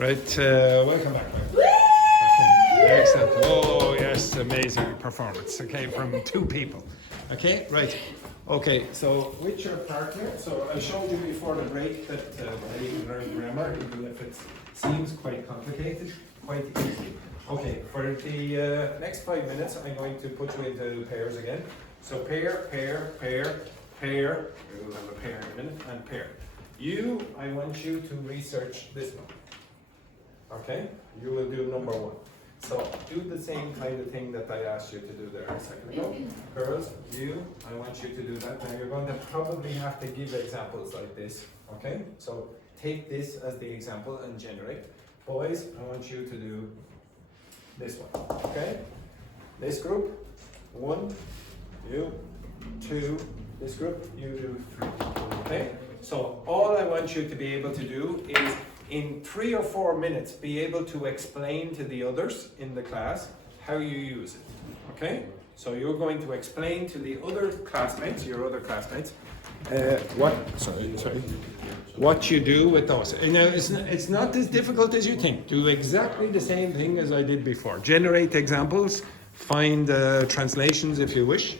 Right, welcome back. Okay. Excellent. Oh, yes, amazing performance. Okay, from two people. Okay, right. Okay, so with your partner, so I showed you before the break that you can learn grammar, even if it seems quite complicated, quite easy. Okay, for the next 5 minutes, I'm going to put you into pairs again. So pair, pair, pair, pair. We'll have a pair in a minute, and pair. I want you to research this one. Okay, you will do number one. So do the same kind of thing that I asked you to do there a second ago. Girls, I want you to do that. Now you're going to probably have to give examples like this. Okay, so take this as the example and generate. Boys, I want you to do this one. Okay, this group, 1, you, 2, this group, you do 3. Okay, so all I want you to be able to do is in 3 or 4 minutes, be able to explain to the others in the class how you use it, okay? So you're going to explain to the other classmates, what you do with those. And now it's not as difficult as you think. Do exactly the same thing as I did before. Generate examples, find translations if you wish,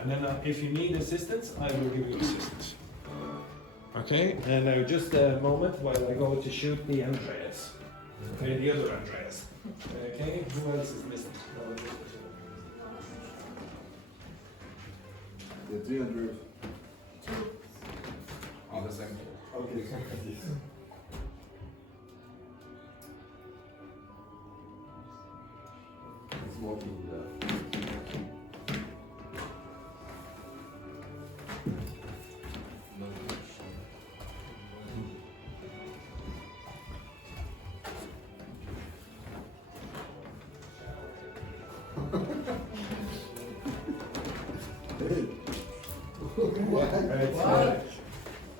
and then if you need assistance, I will give you assistance. Okay, and now just a moment while I go to shoot the Andreas. Okay, the other Andreas. Okay, who else is missing? The 3 Andreas. On the same. Okay. It's walking there.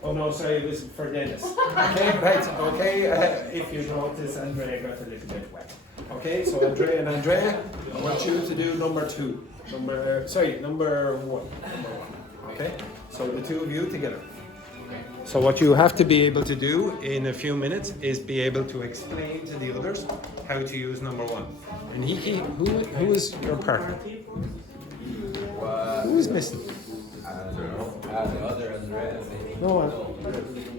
Oh no, sorry, it was for Dennis. Okay, right, okay, if you notice, Andrea got a little bit wet. Okay, so Andrea and Andrea, I want you to do number one. Okay, so the two of you together. So what you have to be able to do in a few minutes is be able to explain to the others how to use number one. And who is your partner? Who is missing? The other Andrea. No,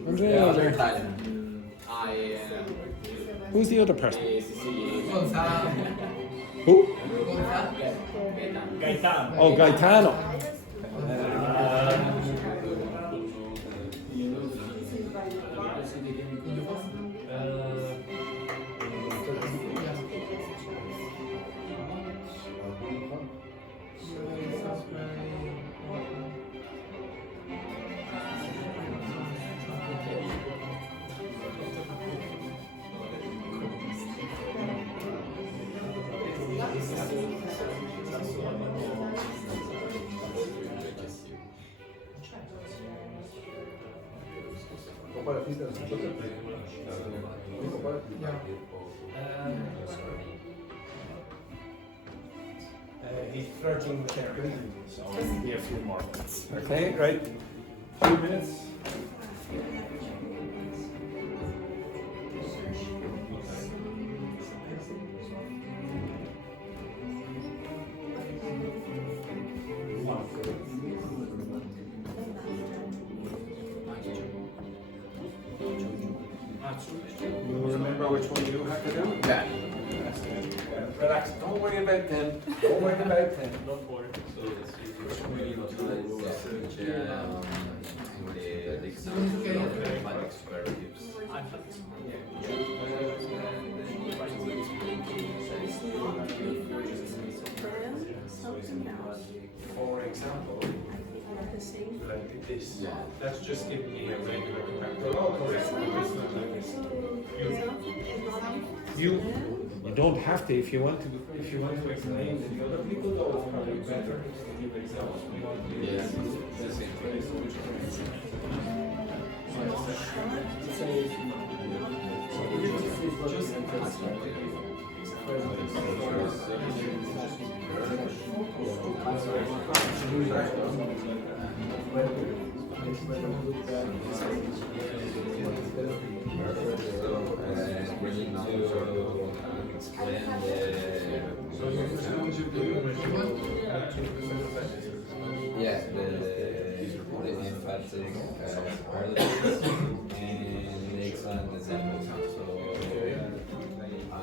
Andrea. Who's the other person? Who? Gaetano. Oh, Gaetano. He's flirting with Aaron, so it'll be a few more minutes. Okay, right? Few minutes. You remember which one you have to do? Yeah. Relax. Don't worry about them. Don't worry about them. Don't worry. The example of mathematics variables. For example, like this. That's just giving me a regular character. You don't have to if you want to. If you want to explain to the other people, though, it's probably better to give examples. We want to do this. The same When you explain the emphatic superlatives and the excellent example. So I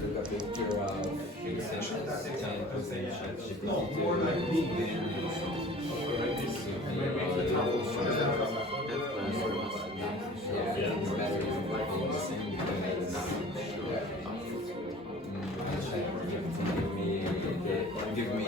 took a picture of examples and position give me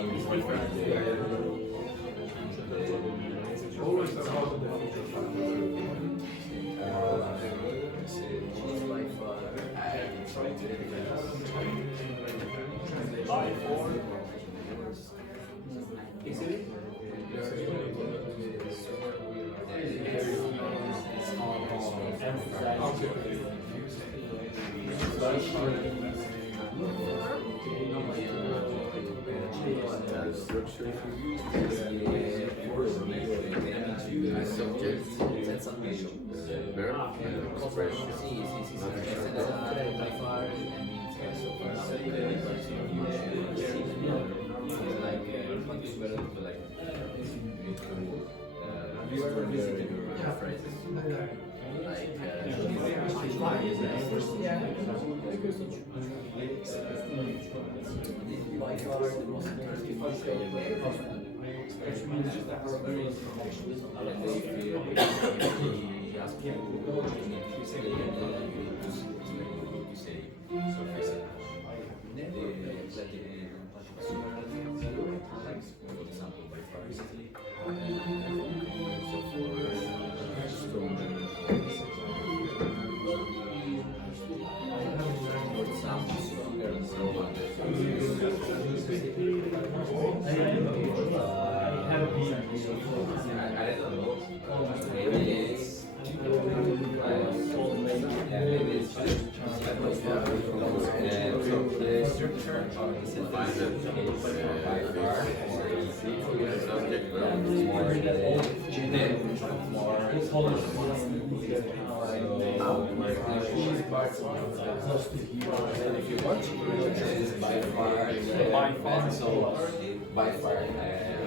by far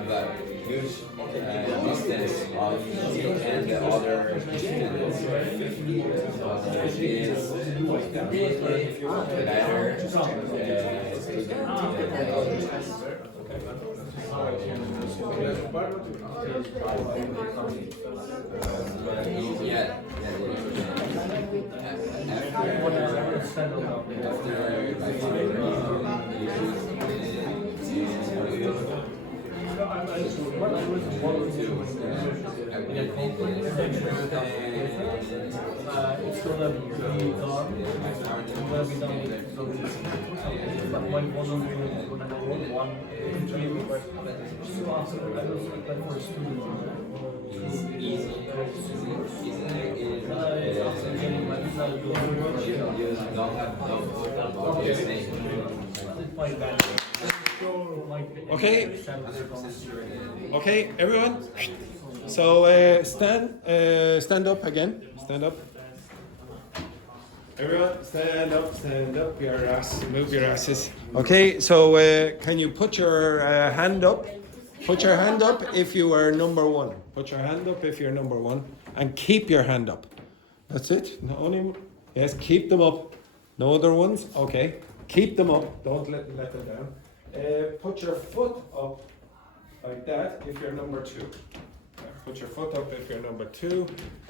the huge distance of me and the other students is really better It's gonna be done. But my one will gonna have one interview. So after I will apply for a student. After getting my visa, I'll go Okay. Okay, everyone. So stand up again. Stand up. Everyone, stand up. Your ass, move your asses. Okay. So can you put your hand up? Put your hand up if you are number one. Put your hand up if you're number one, and keep your hand up. That's it. No, only yes. Keep them up. No other ones. Okay. Keep them up. Don't let them down. Put your foot up like that if you're number two. Put your foot up if you're number two.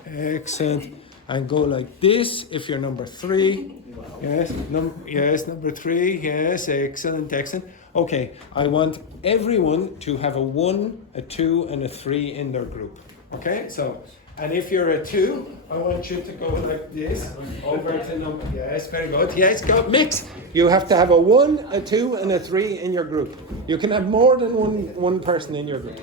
Excellent. And go like this if you're number three. Yes, number three. Yes, excellent. Okay, I want everyone to have a 1, a 2, and a 3 in their group. Okay, so, and if you're a 2, I want you to go like this over to number. Yes, very good. Yes, go mix. You have to have a 1, a 2, and a 3 in your group. You can have more than one person in your group.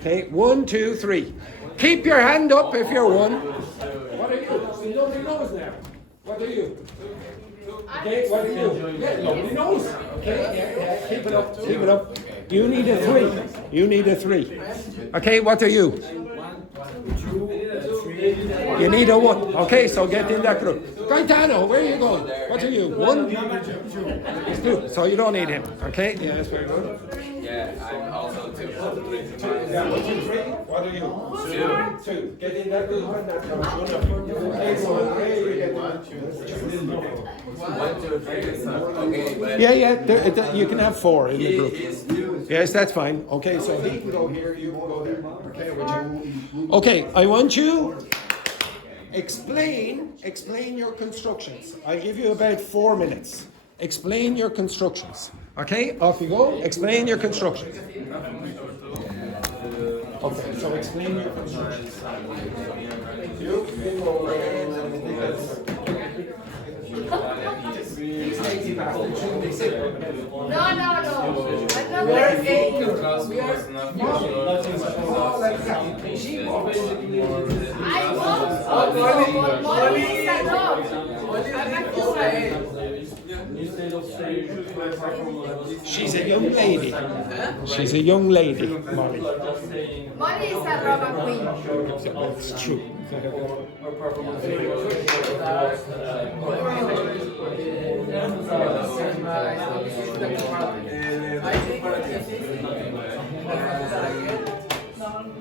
Okay, 1, 2, 3. Keep your hand up if you're 1. What are you? Nobody knows now. What are you? Okay, what are you? Yeah, nobody knows. Okay, yeah. Keep it up. You need a 3. Okay, what are you? You need a 1. Okay, so get in that group. Gaetano, where are you going? What are you? One? He's two. So you don't need him. Okay? Yeah, that's very good. Yeah, I'm also two. Yeah, 1, 2, 3. What are you? Two. Get in that group. Okay, so where you get 1, 2, 3. Okay, but Yeah. You can have 4 in the group. he's two. Yes, that's fine. Okay, so he can go here, you can go there. Okay, would you? Okay, I want you explain your constructions. I'll give you about 4 minutes. Explain your constructions. Okay, off you go. Explain your constructions. Okay, so explain your constructions. You can go away. No. I'm not She's a young lady. She's a young lady, Molly. Molly is a Roman queen. It's true.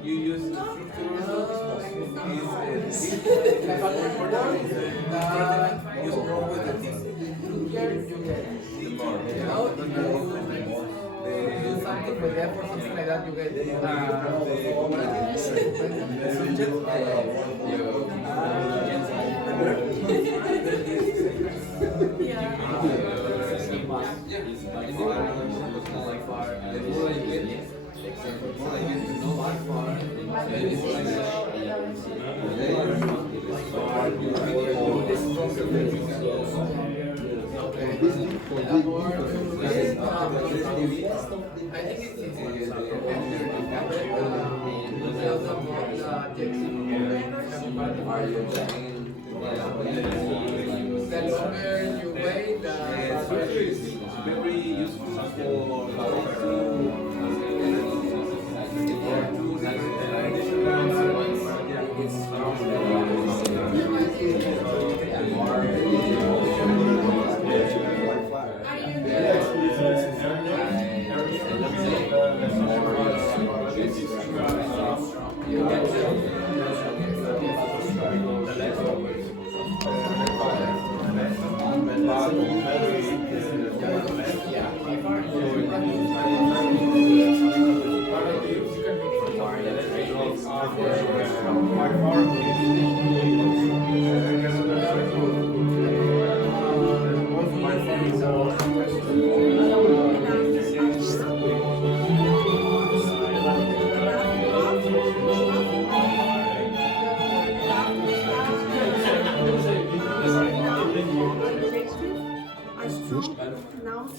You use the Something with that or something like that, you get very useful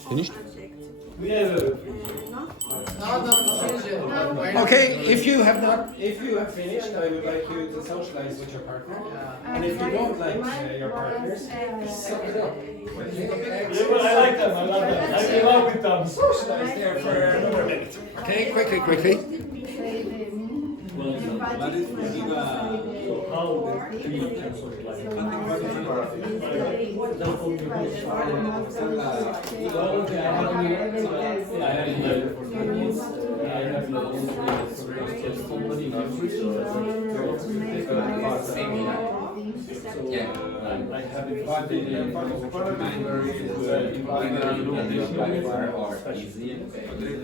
Finished? Okay, if you have finished, I would like you to socialize with your partner. And if you don't like your partners, suck it up. Yeah, but I like them. I love them. I can love with them. Socialize there for another minute. Okay, quickly. So how do you can socialize?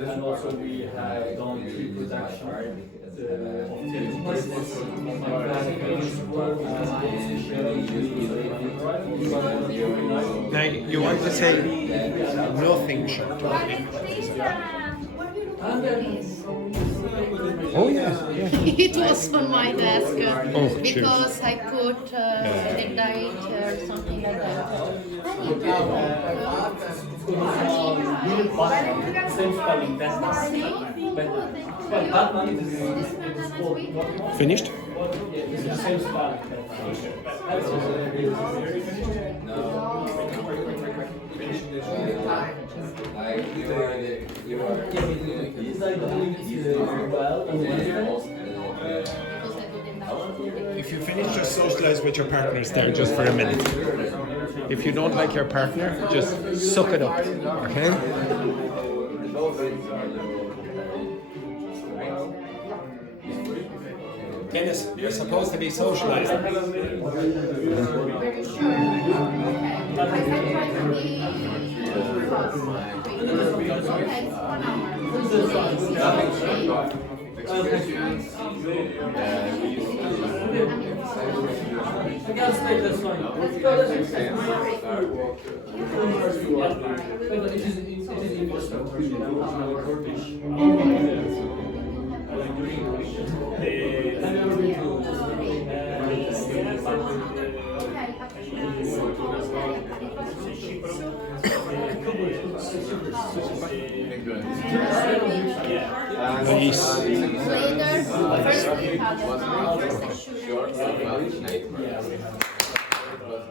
And also we have done pre-production Now, you want to say nothing short. Oh yeah. It was on my desk Oh, cheers. because I could edit or something like that. same spelling, that's well, Batman is called Finished? it's the same spelling. Like you are Is I doing it well If you finish, just socialize with your partners there just for a minute. if you don't like your partner, just suck it up. Okay? Dennis, you're supposed to be socializing. Very sure. Okay. I can try to be fast. Okay, 1 hour.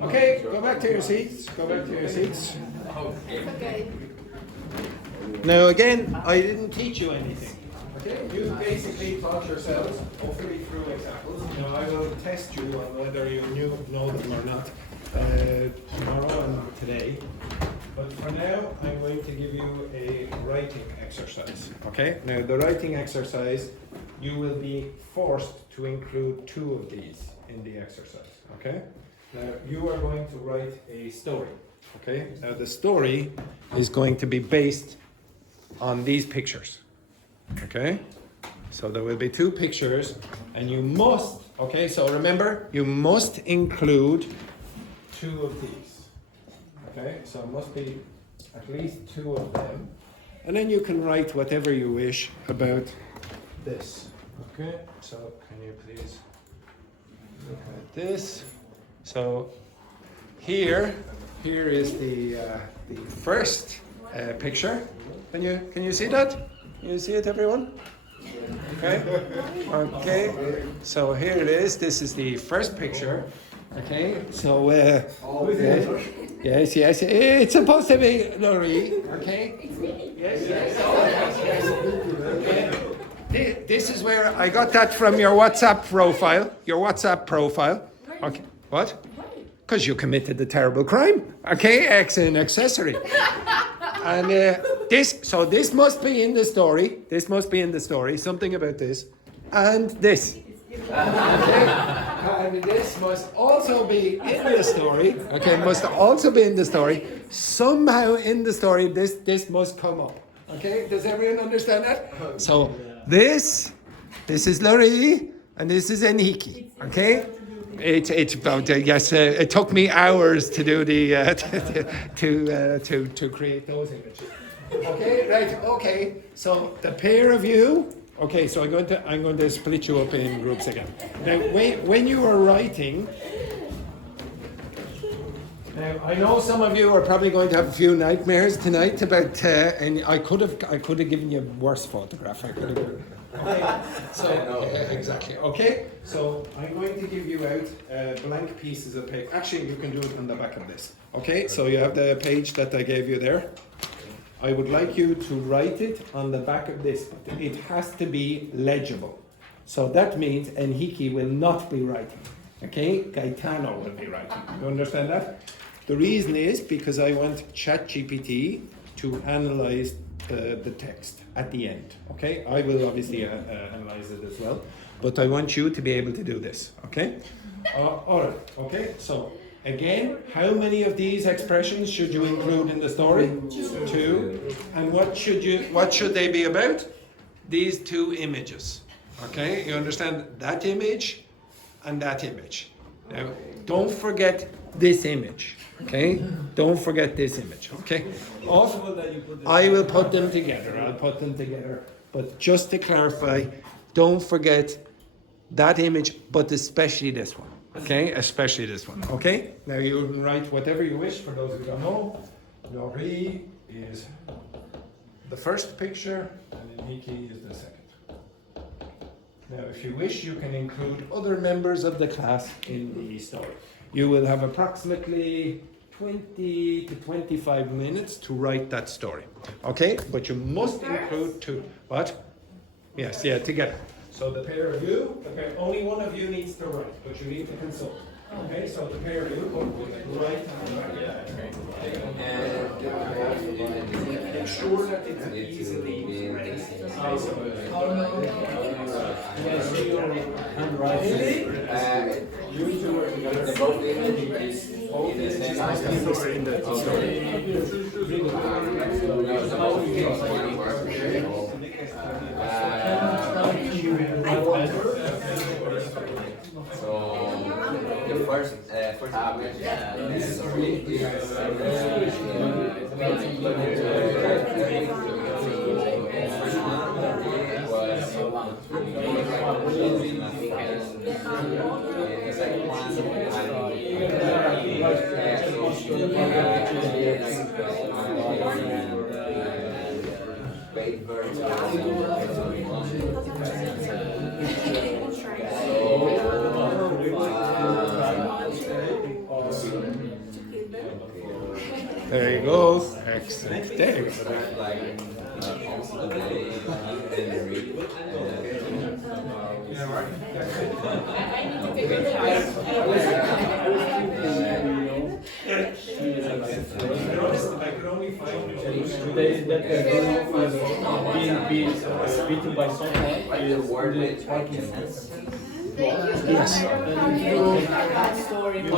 Okay, go back to your seats. Go back to your seats. Okay. Now again, I didn't teach you anything. Okay, you basically taught yourselves, hopefully through examples. Now I will test you on whether you know them or not tomorrow and today. But for now, I'm going to give you a writing exercise. Okay, now the writing exercise, you will be forced to include 2 of these in the exercise. Okay, now you are going to write a story. Okay, now the story is going to be based on these pictures. Okay, so there will be 2 pictures, and you must, okay, so remember, you must include 2 of these. Okay, so it must be at least 2 of them, and then you can write whatever you wish about this. Okay, so can you please look at this? So here is the first picture. Can you see that? Can you see it, everyone? Okay. Okay. So here it is. This is the first picture. Okay. So yes. It's supposed to be Laurie. Okay. Yes. Okay. This is where I got that from your WhatsApp profile. Your WhatsApp profile. Okay. What? Because you committed the terrible crime. Okay. An accessory. And this must be in the story. This must be in the story. Something about this. And this. Okay. And this must also be in the story. Okay, must also be in the story. Somehow in the story, this must come up. Okay, does everyone understand that? So this is Laurie, and this is Enrique. Okay. It's about yes. It took me hours to do the to create those images. Okay, right. Okay, so the pair of you. Okay, so I'm going to split you up in groups again. Now, when you are writing. Now, I know some of you are probably going to have a few nightmares tonight about, and I could have given you a worse photograph. I could have. Okay, so exactly. Okay, so I'm going to give you out blank pieces of paper. Actually, you can do it on the back of this. Okay, so you have the page that I gave you there. I would like you to write it on the back of this. It has to be legible. So that means Enrique will not be writing. Okay, Gaetano will be writing. You understand that? The reason is because I want ChatGPT to analyze the text at the end. Okay, I will obviously analyze it as well, but I want you to be able to do this. Okay, all right. Okay, so again, how many of these expressions should you include in the story? 2. And what should they be about? These 2 images. Okay, you understand that image and that image. Now, don't forget this image. Okay, don't forget this image. Okay, I will put them together. I'll put them together. But just to clarify, don't forget that image, but especially this one. Okay, especially this one. Okay, now you can write whatever you wish. For those who don't know, Laurie is the first picture, and Enrique is the second. Now, if you wish, you can include other members of the class in the story. You will have approximately 20 to 25 minutes to write that story. Okay? But you must include 2. What? Yes, yeah, together. So the pair of you, only one of you needs to write, but you need to consult. Okay, so the pair of you, right And make sure that it's easily raised. How long? Can I see your handwriting? The both images in the same in the story. So the first object There he goes. Excellent. Thanks. I could only find Today that being beaten by someone is really Yes. story The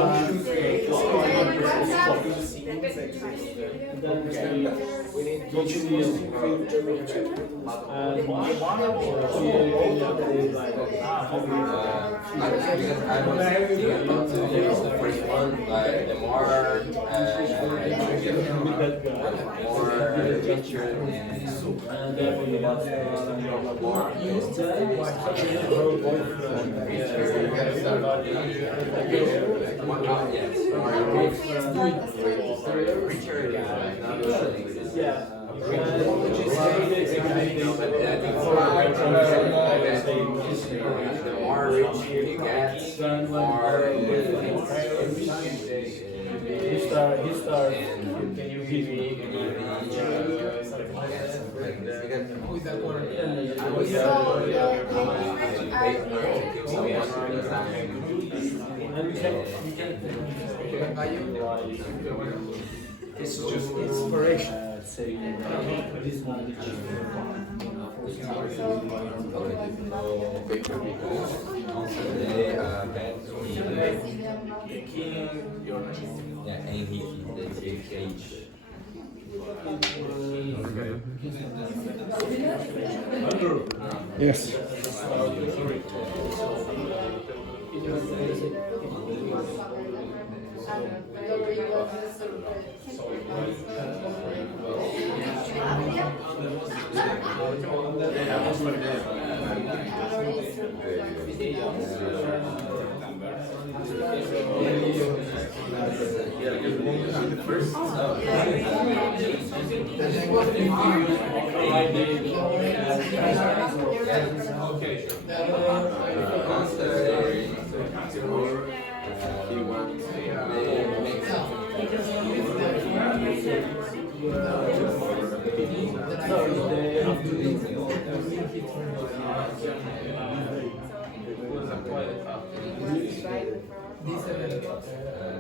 more picture and therefore more the more rich you get, the more he start can you give me Who is that one? and we can It's just inspiration. say this one yeah, Henrique, the JH. Yes.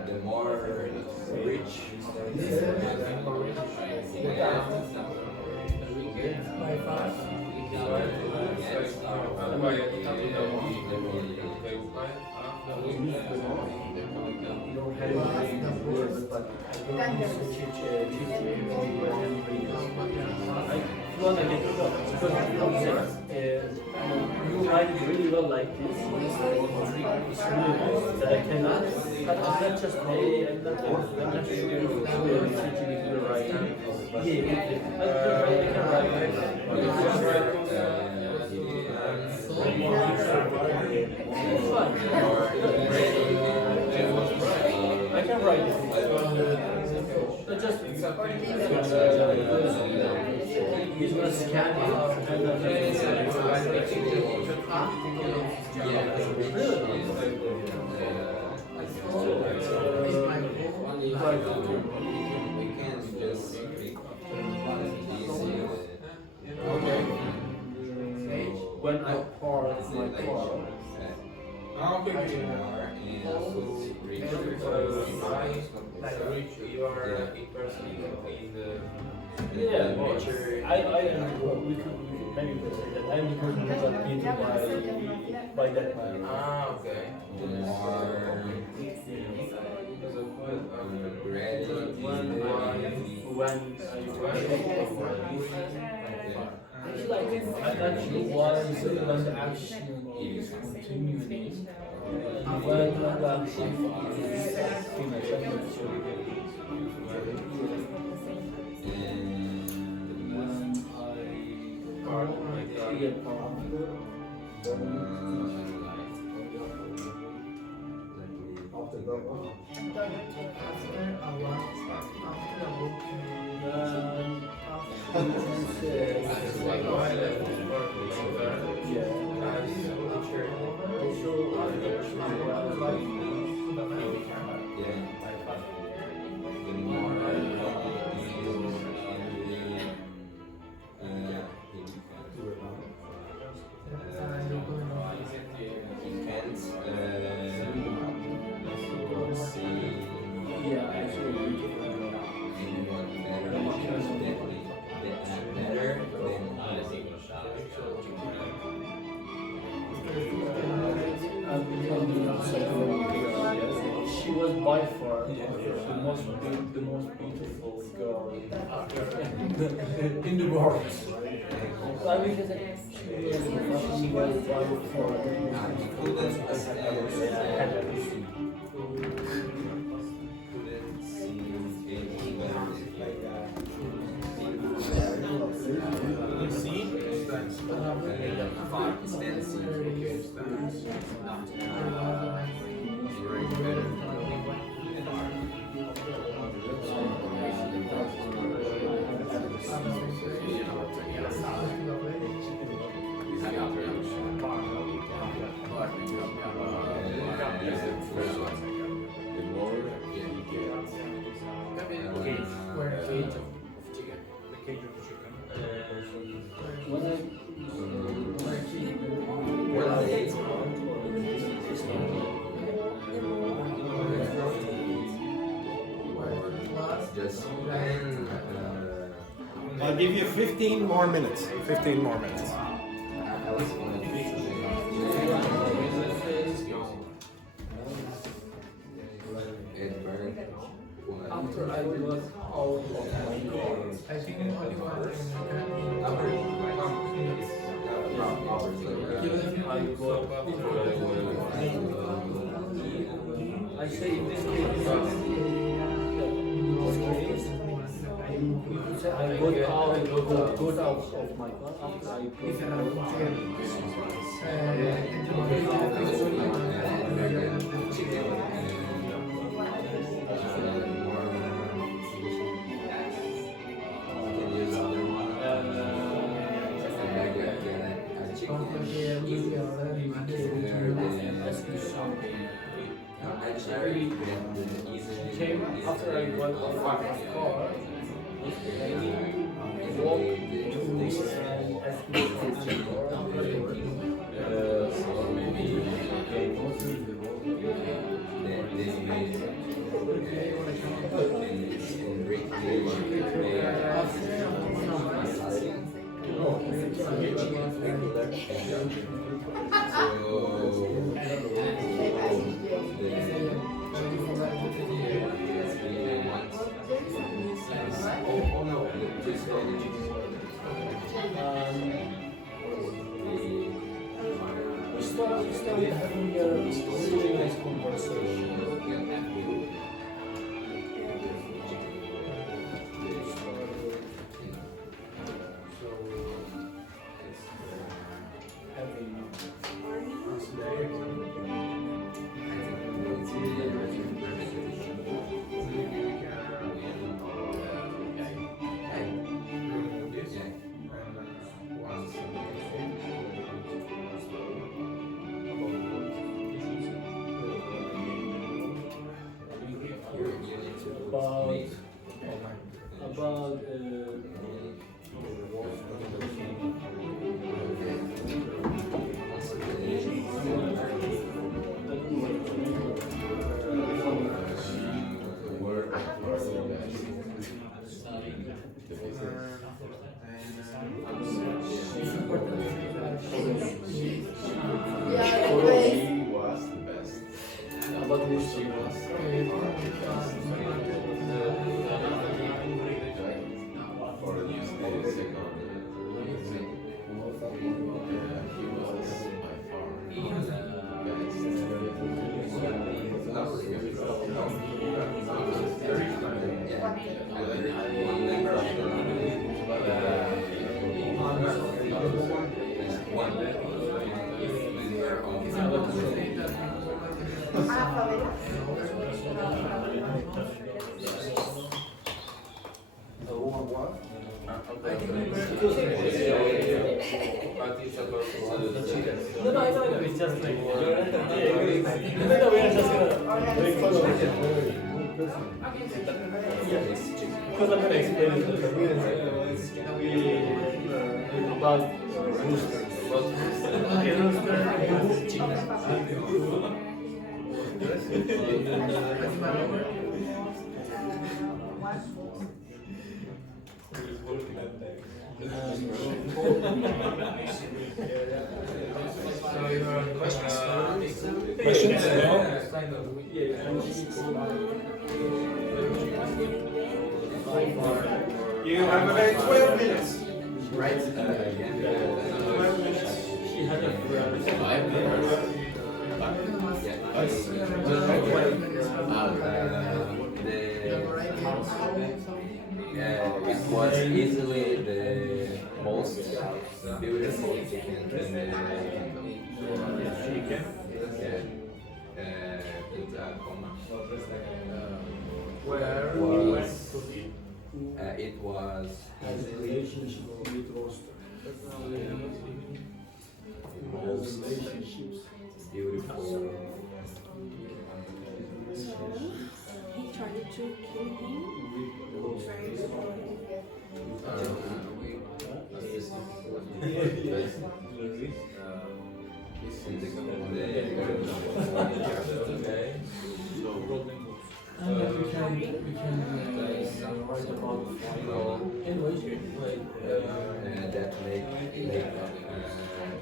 The more rich By far. you write it really well like this. It's really nice that I cannot. But I'm not just I'm not sure teaching you the right hand. Yeah, I can write it. I can write it. But just he's gonna scan it and then when I park my car, more and Yeah, well, we could maybe we could say that I'm the person who got beaten by that man. Ah, okay. When I'm not sure why the action is continuing. When the action is finished, she was by far the most beautiful girl in the world. Well, because she was by far the most beautiful I had ever seen. I'll give you 15 more minutes. 15 more minutes. After I was all of my cards, I think only one I say in this case, I got out of my car after I came after I got out of my car. I walked to this we started having a really nice conversation. About I think we No, I know, it's just like, even though we are just gonna make fun of it. Yeah, because I'm gonna explain it to we about roosters. Okay, Questions? No? You have about 12 minutes. Right? she had a friend. 5 minutes. It was easily the most beautiful chicken in the kingdom. In Tacoma. Where It was relationship with roaster. most beautiful. He tried to kill him. We can write about anyway, like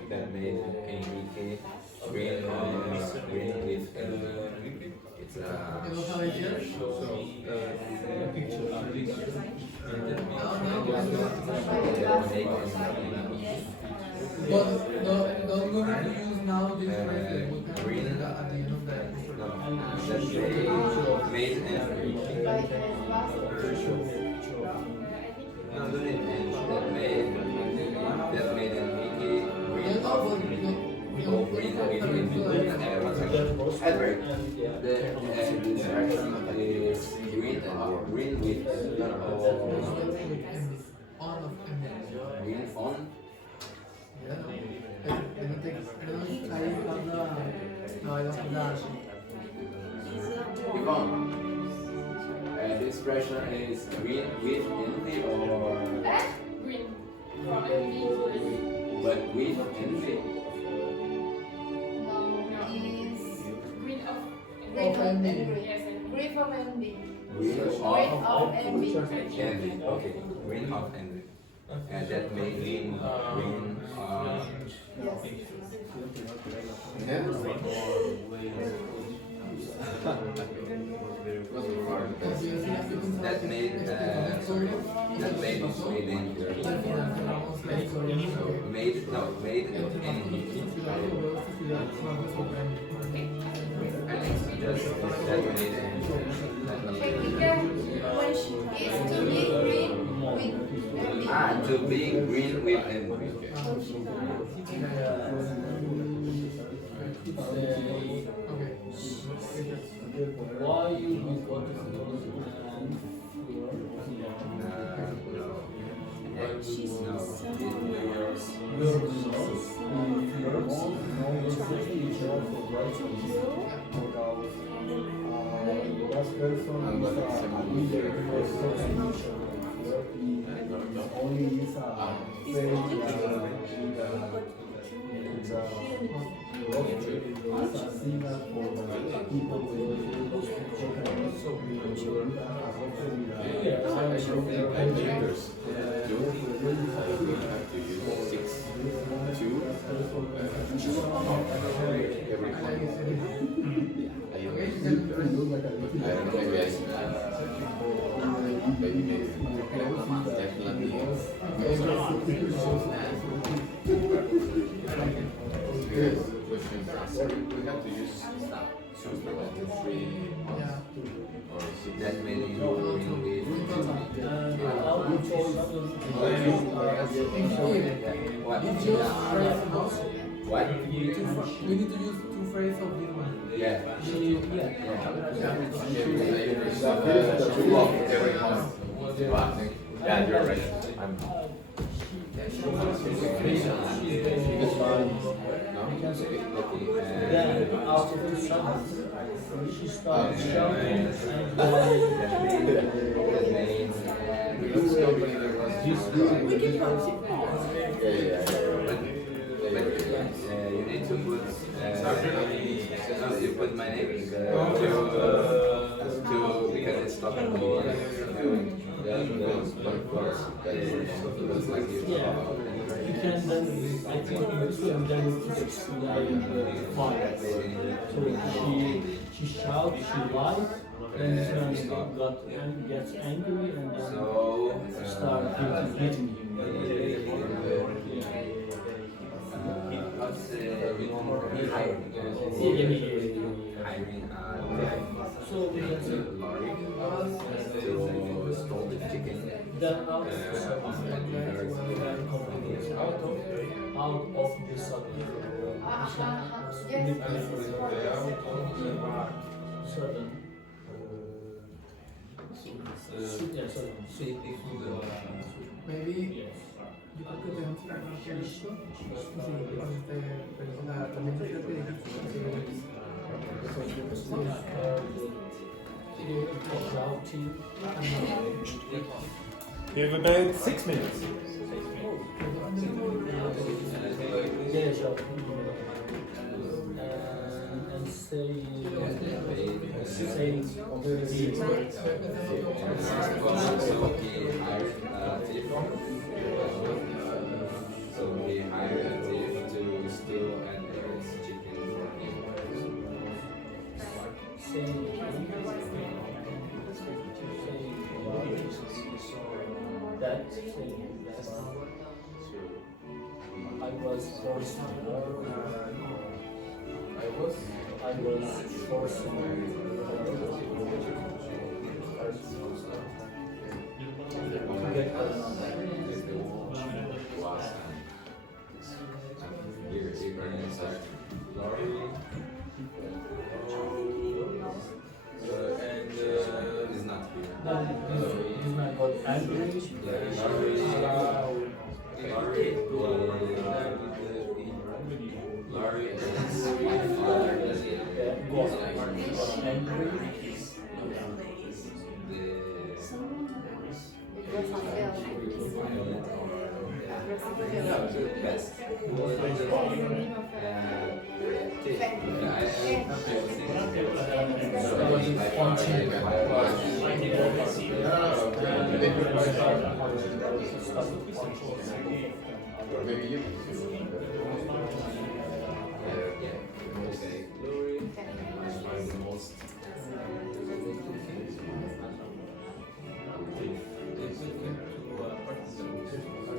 that made Enrique green with it's But don't go to use now this phrase that we can green at the end of that. that made Enrique that made Enrique green Edward. The instruction is green with On of image. green on. I don't think I have the. No, I don't have that. Yvonne, the expression is green with envy or Green. From envy. but with envy. No, is Green of green of envy. envy. yes, and Green of envy. Green Green of of envy. envy. Okay, green of envy. And that made him green. That made it made danger. Made envy. Just that made envy. When she is to be green with envy. To be green with envy. why you what is only is a signal for people that made him green with what? What? We need to use two phrases of this one. Yeah. Yeah, you're right. I'm. Then after the summer, she started shouting and going. You need to put. You put my name to because it's talking to Yeah, you can then, I think this will then fix the fire. So she shouts, she lies, and then gets angry and then start hitting him. So we can say, stole the chicken. then out of the sudden, out of the sudden, sudden, Maybe yes. yo creo que tenemos que hacer esto. También creo que You have about 6 minutes. And say So we hired a thief to steal and there's chicken for him. that I was forced to get It's not here. he's not got angry. Larry is my father. Got angry. Best. Maybe you.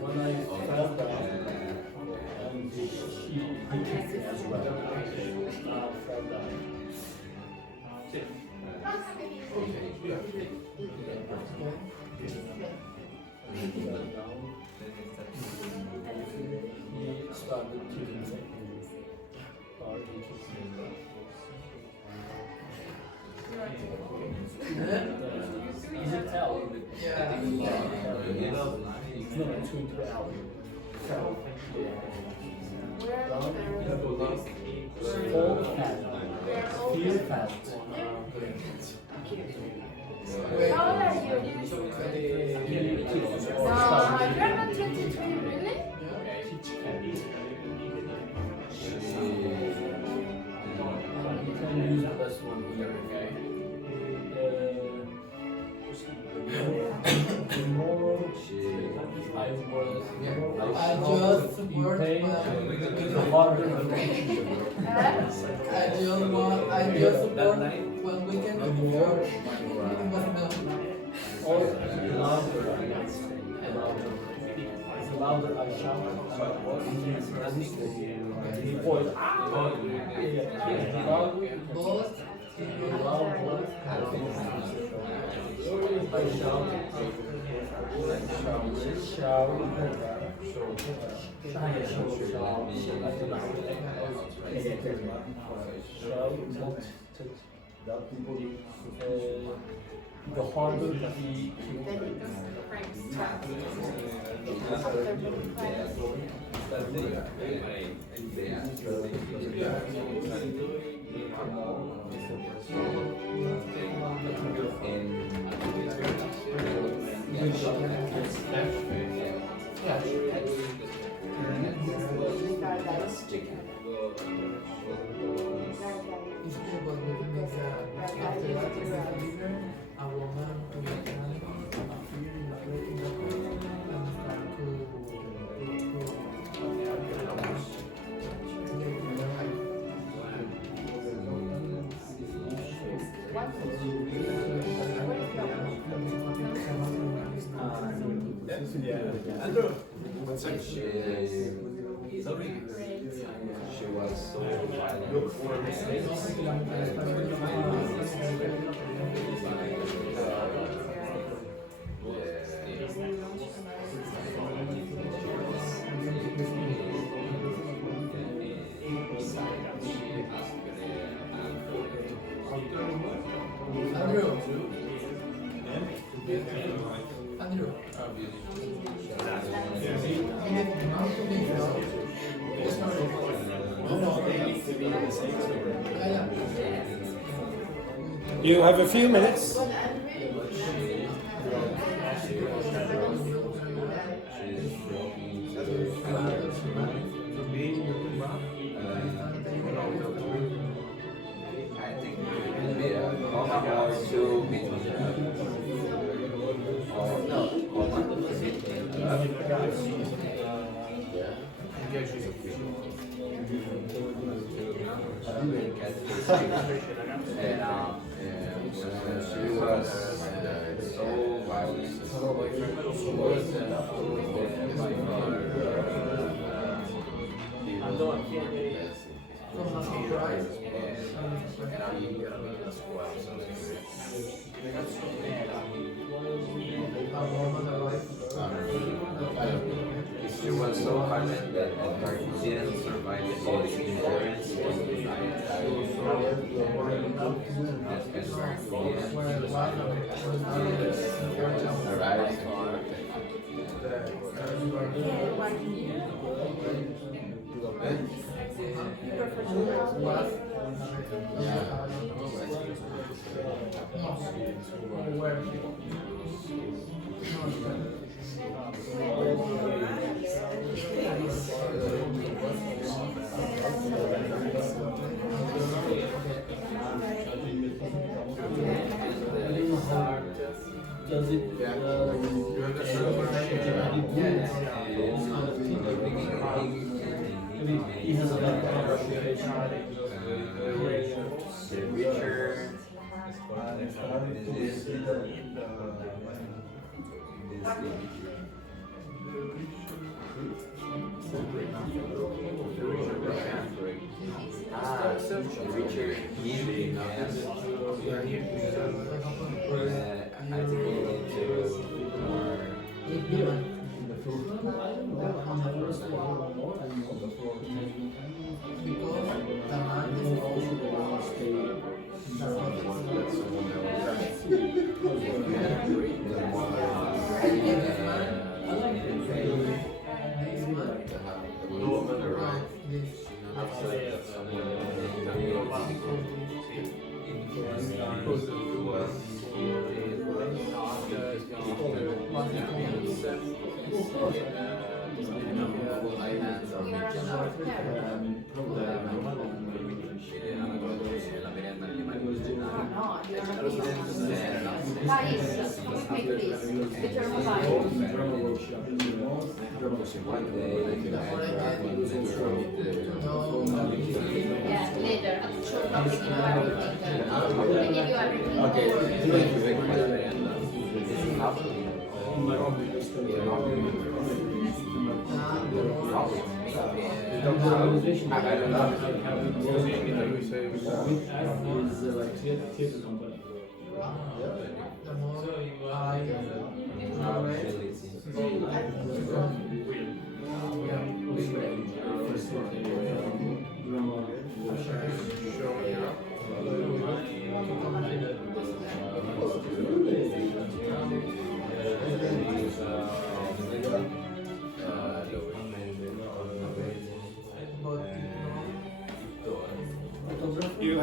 When I fell down, and she hit me as well. I fell down. He started kicking me. Is it L? yeah. It's not between 12. Full fat. Fear fat. How old are you? You're not 23, really? You can use the best one here, okay? The more I was, I just worked pain, my, the harder the I just worked 1 weekend before it was done. or the louder I get, the louder I shout, at least the voice. Both the harder he It's cool, but the thing is that after that is delivered, I will learn to make money, fear in the play in the and start Andrew, one second. She was so violent. Look for mistakes. Andrew. You have a few minutes. I think maybe a comma or two between or no, comma she was so violent. She was so violent that Edgar didn't survive the insurance. does it he has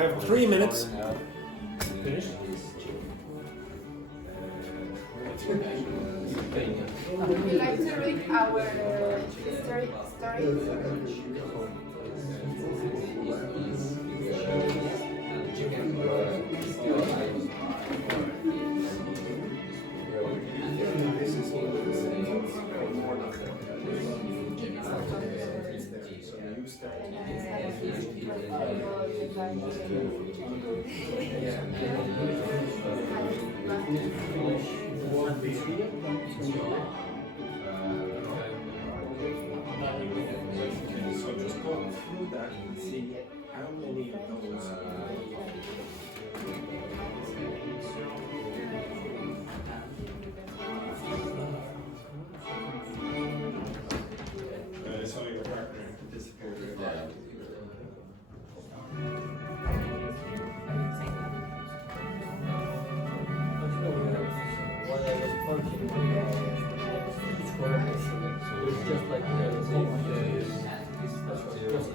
have 3 minutes. Finished? Would you like to read our history story? So just go through that and see how many of those. So your partner disappeared. When I was parking, it's correct. So it's just like that's what just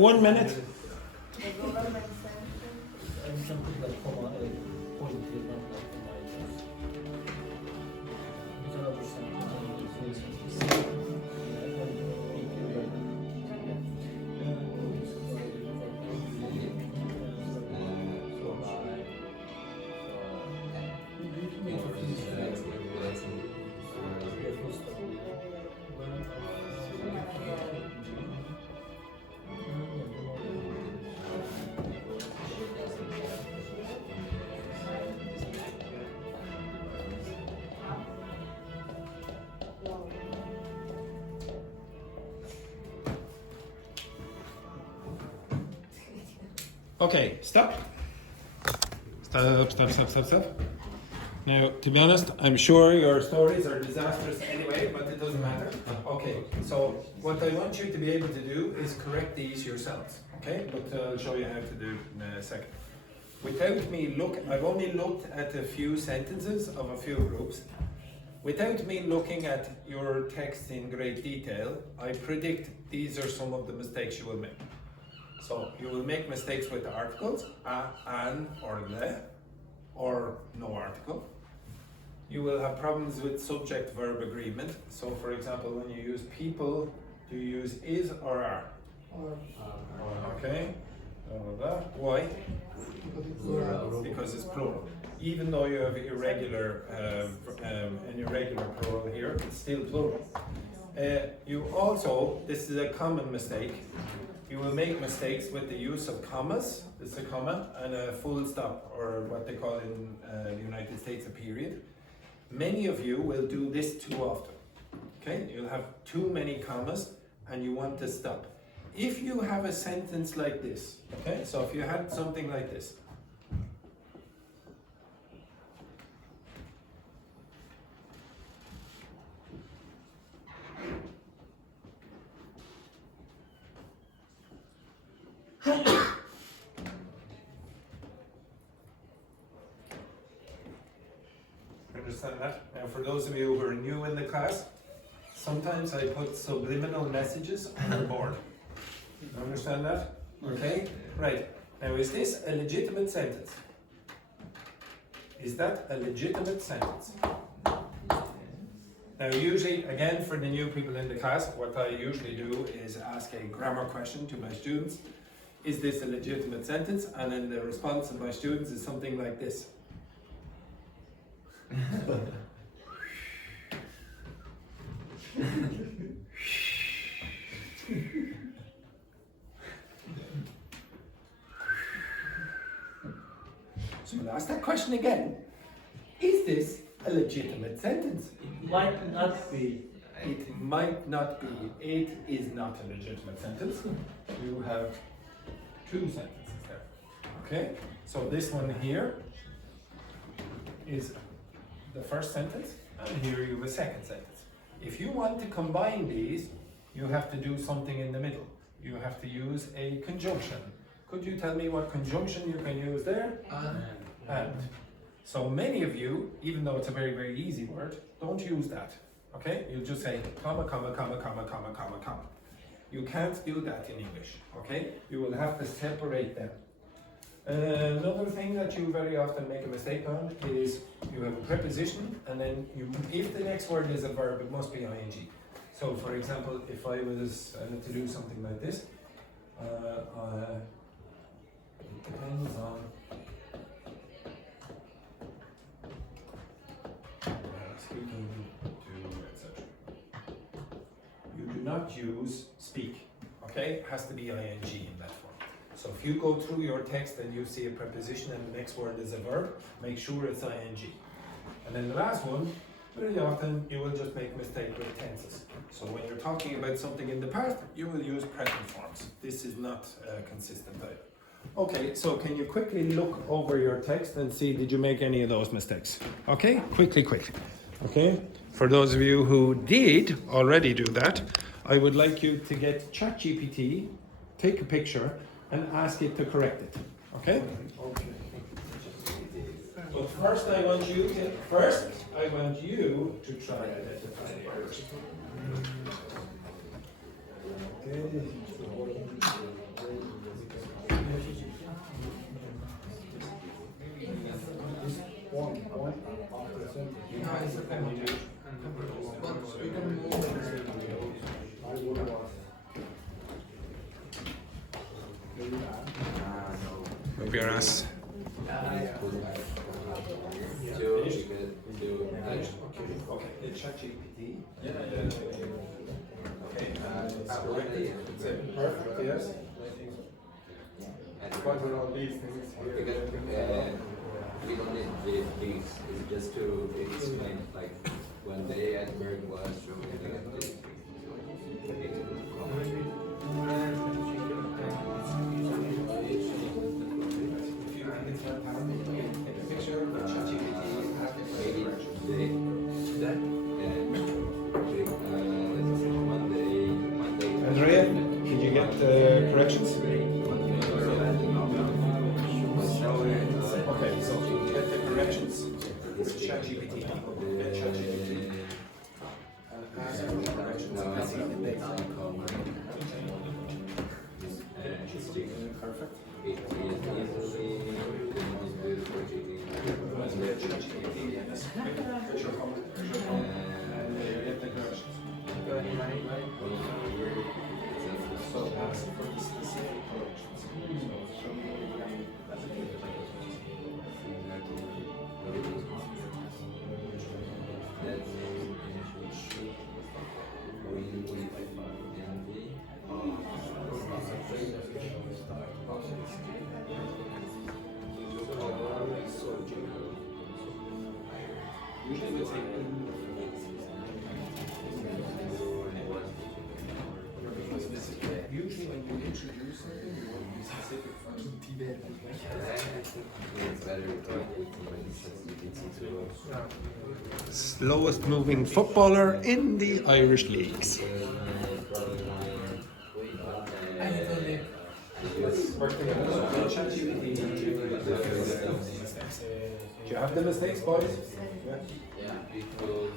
One minute. Okay, stop. Stop. Now, to be honest, I'm sure your stories are disastrous anyway, but it doesn't matter. Okay, so what I want you to be able to do is correct these yourselves, okay? But I'll show you how to do it in a second. Without me I've only looked at a few sentences of a few groups. Without me looking at your text in great detail, I predict these are some of the mistakes you will make. So you will make mistakes with the articles, a, an, or le, or no article. You will have problems with subject-verb agreement. So for example, when you use people, do you use is or are? Or Okay. Why? Because it's plural. Even though you have irregular, an irregular plural here, it's still plural. You also, this is a common mistake, you will make mistakes with the use of commas, this is a comma, and a full stop, or what they call in the United States a period. Many of you will do this too often. Okay, you'll have too many commas and you want to stop. If you have a sentence like this, okay, so if you had something like this, understand that? Now for those of you who are new in the class, sometimes I put subliminal messages on the board. Understand that? Okay? Right. Now, is this a legitimate sentence? Is that a legitimate sentence? Now, usually, again, for the new people in the class, what I usually do is ask a grammar question to my students. Is this a legitimate sentence? And then the response of my students is something like this. So I'll ask that question again. Is this a legitimate sentence? It might not be. It might not be. It is not a legitimate sentence. You have two sentences there. Okay? So this one here is the first sentence, and here you have a second sentence. If you want to combine these, you have to do something in the middle. You have to use a conjunction. Could you tell me what conjunction you can use there? And. So many of you, even though it's a very, very easy word, don't use that. Okay? You'll just say comma, comma, comma, comma, comma, comma, comma. You can't do that in English. Okay? You will have to separate them. Another thing that you very often make a mistake on is you have a preposition, and then if the next word is a verb, it must be ing. So for example, if I was to do something like this, it depends on speaking to, etc. You do not use speak, okay? It has to be ing in that form. So if you go through your text and you see a preposition and the next word is a verb, make sure it's ing. And then the last one, very often you will just make a mistake with tenses. So when you're talking about something in the past, you will use present forms. This is not consistent either. Okay, so can you quickly look over your text and see, did you make any of those mistakes? Okay, quickly. Okay, for those of you who did already do that, I would like you to get ChatGPT, take a picture, and ask it to correct it. Okay? But first I want you to try and identify the errors. Okay. Move your ass. Okay, it's ChatGPT. Okay, perfect, yes. What are all these things here? We don't need these, it's just to explain, like, when the adverb was showing Andrea, did you get the corrections? Okay, so to get the corrections, ChatGPT. Get ChatGPT. And ask for the corrections. Perfect. Get the corrections. So ask for the specific corrections. Usually we say usually when you introduce something, you want to be specific first. Slowest moving footballer in the Irish leagues. Do you have the mistakes, boys? Yeah, because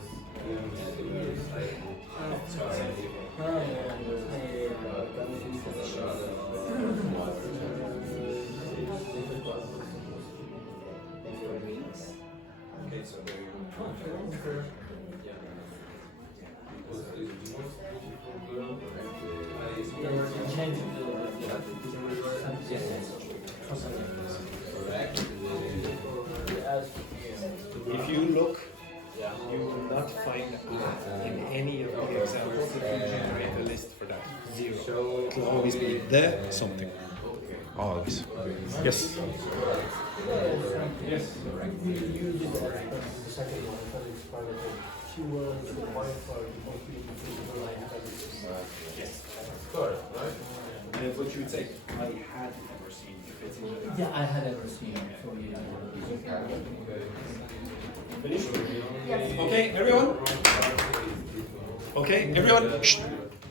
you will not find in any of the examples if you generate a list for that. Zero. It will always be the something. Always. Yes. Yes. We use it as the second one, but it's part of it. She was the wife for the complete physical life services. Yes. Good, right? But you would say, I had never seen if it's in the Yeah, I had ever seen it. So yeah. Finished? Okay, everyone? Okay, everyone? Shh.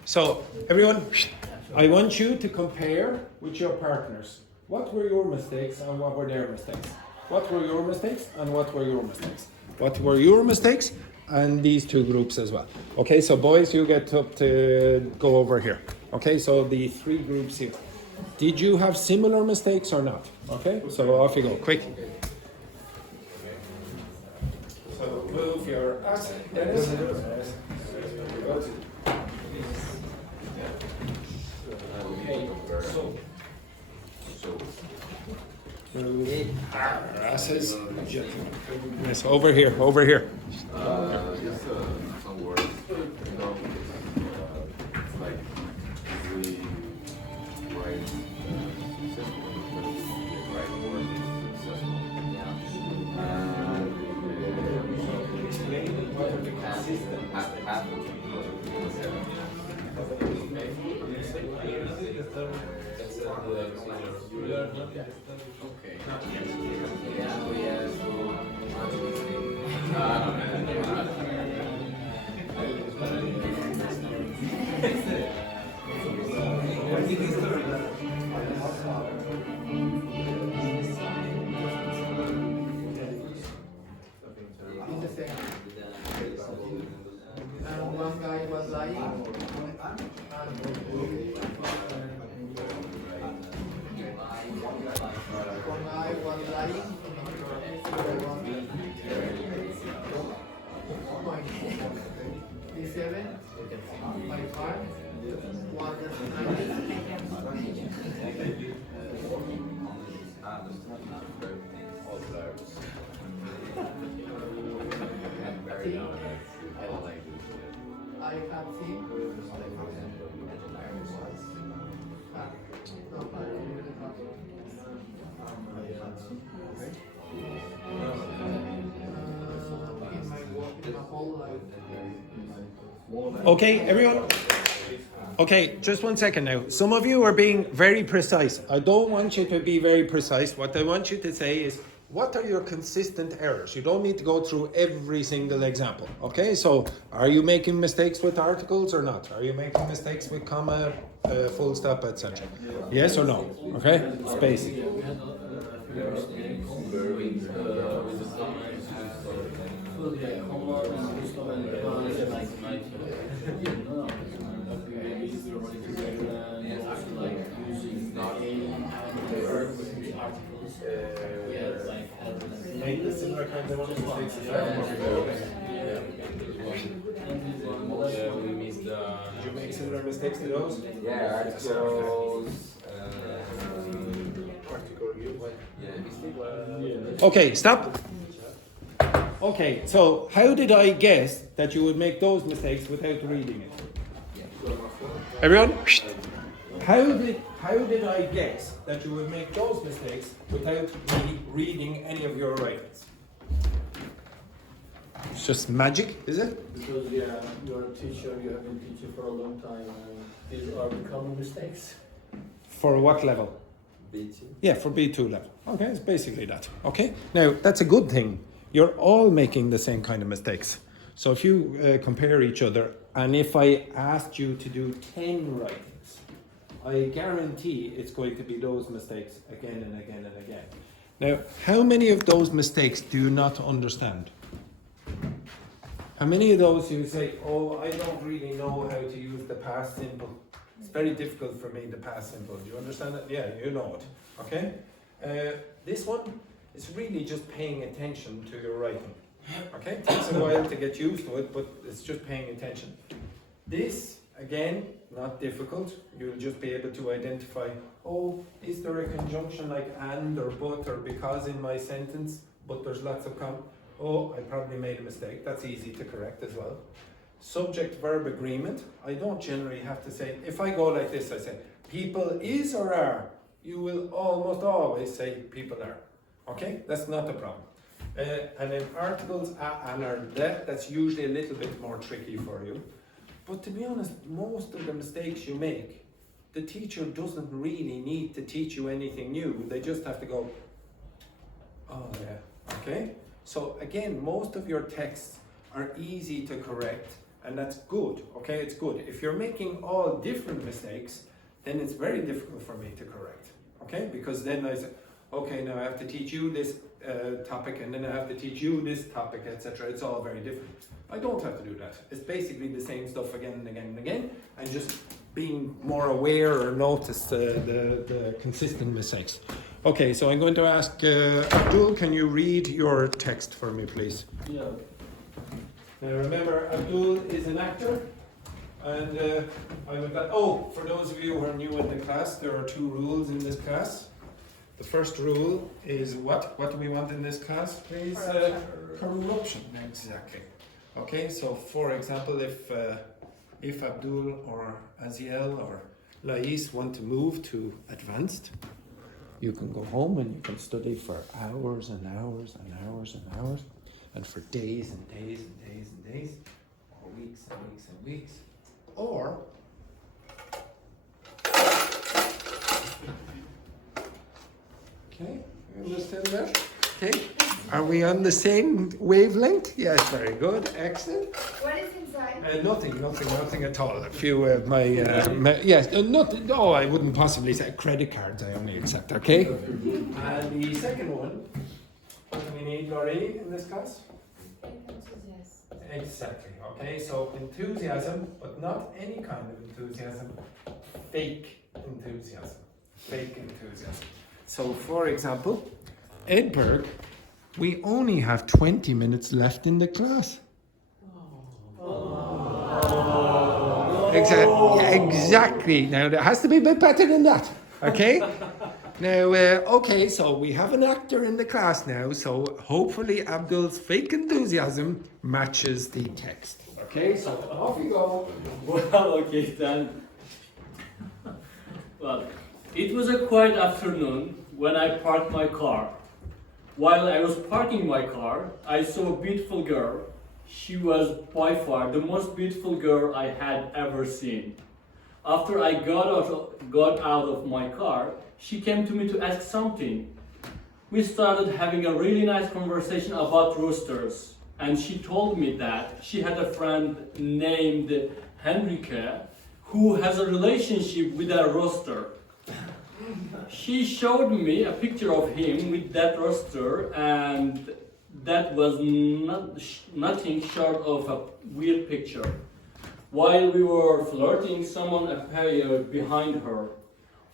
So, everyone, shh. I want you to compare with your partners. What were your mistakes and what were their mistakes? What were your mistakes and what were your mistakes? What were your mistakes and these two groups as well. Okay, so boys, you get up to go over here. Okay, so the three groups here. Did you have similar mistakes or not? Okay, so off you go, quick. So move your ass, Dennis. Okay, so move our asses. Yes, over here, over here. Just some words. You know, it's like we write successful, but the right word is successful. Explain what are the consistent In the same. And one guy was lying. One guy was lying. D7 by 5. One I have seen. In my work, in my whole life. Okay, everyone? Okay, just 1 second now. Some of you are being very precise. I don't want you to be very precise. What I want you to say is, what are your consistent errors? You don't need to go through every single example. Okay, so are you making mistakes with articles or not? Are you making mistakes with comma, full stop, etc.? Yes or no? Okay, spacing. Make the similar kind of mistakes. Did you make similar mistakes to those? Yeah, articles. Okay, stop. Okay, so how did I guess that you would make those mistakes without reading it? Everyone? How did I guess that you would make those mistakes without reading any of your writings? It's just magic, is it? Because yeah, you're a teacher, you have been teaching for a long time, and these are common mistakes. For what level? B2. Yeah, for B2 level. Okay, it's basically that. Okay, now that's a good thing. You're all making the same kind of mistakes. So if you compare each other, and if I asked you to do 10 writings, I guarantee it's going to be those mistakes again and again and again. Now, how many of those mistakes do you not understand? How many of those you say, oh, I don't really know how to use the past simple. It's very difficult for me, the past simple. Do you understand it? Yeah, you know it. Okay? This one is really just paying attention to your writing. Okay? It takes a while to get used to it, but it's just paying attention. This, again, not difficult. You'll just be able to identify, oh, is there a conjunction like and or but or because in my sentence, but there's lots of Oh, I probably made a mistake. That's easy to correct as well. Subject-verb agreement. I don't generally have to say, if I go like this, I say, people is or are. You will almost always say people are. Okay? That's not the problem. And then articles, a, and, or, the, that's usually a little bit more tricky for you. But to be honest, most of the mistakes you make, the teacher doesn't really need to teach you anything new. They just have to go, oh yeah, okay? So again, most of your texts are easy to correct, and that's good, okay? It's good. If you're making all different mistakes, then it's very difficult for me to correct, okay? Because then I say, okay, now I have to teach you this topic, and then I have to teach you this topic, etc. It's all very different. I don't have to do that. It's basically the same stuff again and again and again, and just being more aware or notice the consistent mistakes. Okay, so I'm going to ask Abdul, can you read your text for me, please? Yeah. Now remember, Abdul is an actor, and for those of you who are new in the class, there are 2 rules in this class. The first rule is what? What do we want in this class, please? Corruption, exactly. Okay, so for example, if Abdul or Aziel or Lais want to move to advanced, you can go home and you can study for hours and hours and hours and hours, and for days and days and days and days, or weeks and weeks and weeks. Or okay, you understand that? Okay, are we on the same wavelength? Yes, very good, excellent. What is inside? Nothing at all. A few of my, nothing. No, I wouldn't possibly say credit cards. I only accept. Okay. And the second one, what do we need, Laurie, in this class? Enthusiasm. Exactly. Okay. So enthusiasm, but not any kind of enthusiasm. Fake enthusiasm. Fake enthusiasm. So, for example, Edberg, we only have 20 minutes left in the class. Exactly. Now, there has to be a bit better than that. Okay? Now, okay, so we have an actor in the class now, so hopefully Abdul's fake enthusiasm matches the text. Okay, so off we go. Well, okay then. Well, it was a quiet afternoon when I parked my car. While I was parking my car, I saw a beautiful girl. She was by far the most beautiful girl I had ever seen. After I got out of my car, she came to me to ask something. We started having a really nice conversation about roosters, and she told me that she had a friend named Henrike who has a relationship with a rooster. She showed me a picture of him with that rooster, and that was nothing short of a weird picture. While we were flirting, someone appeared behind her.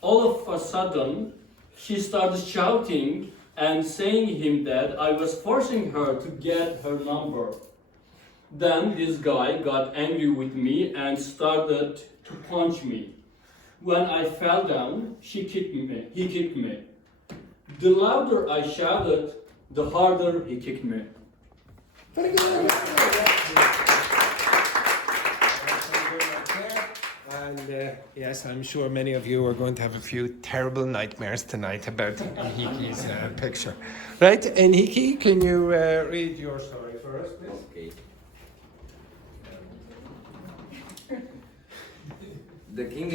All of a sudden, she started shouting and saying him that I was forcing her to get her number. Then this guy got angry with me and started to punch me. When I fell down, he kicked me. The louder I shouted, the harder he kicked me. Very good. And yes, I'm sure many of you are going to have a few terrible nightmares tonight about Enrique's picture. Right, Enrique, can you read your story for us, please? Okay. The king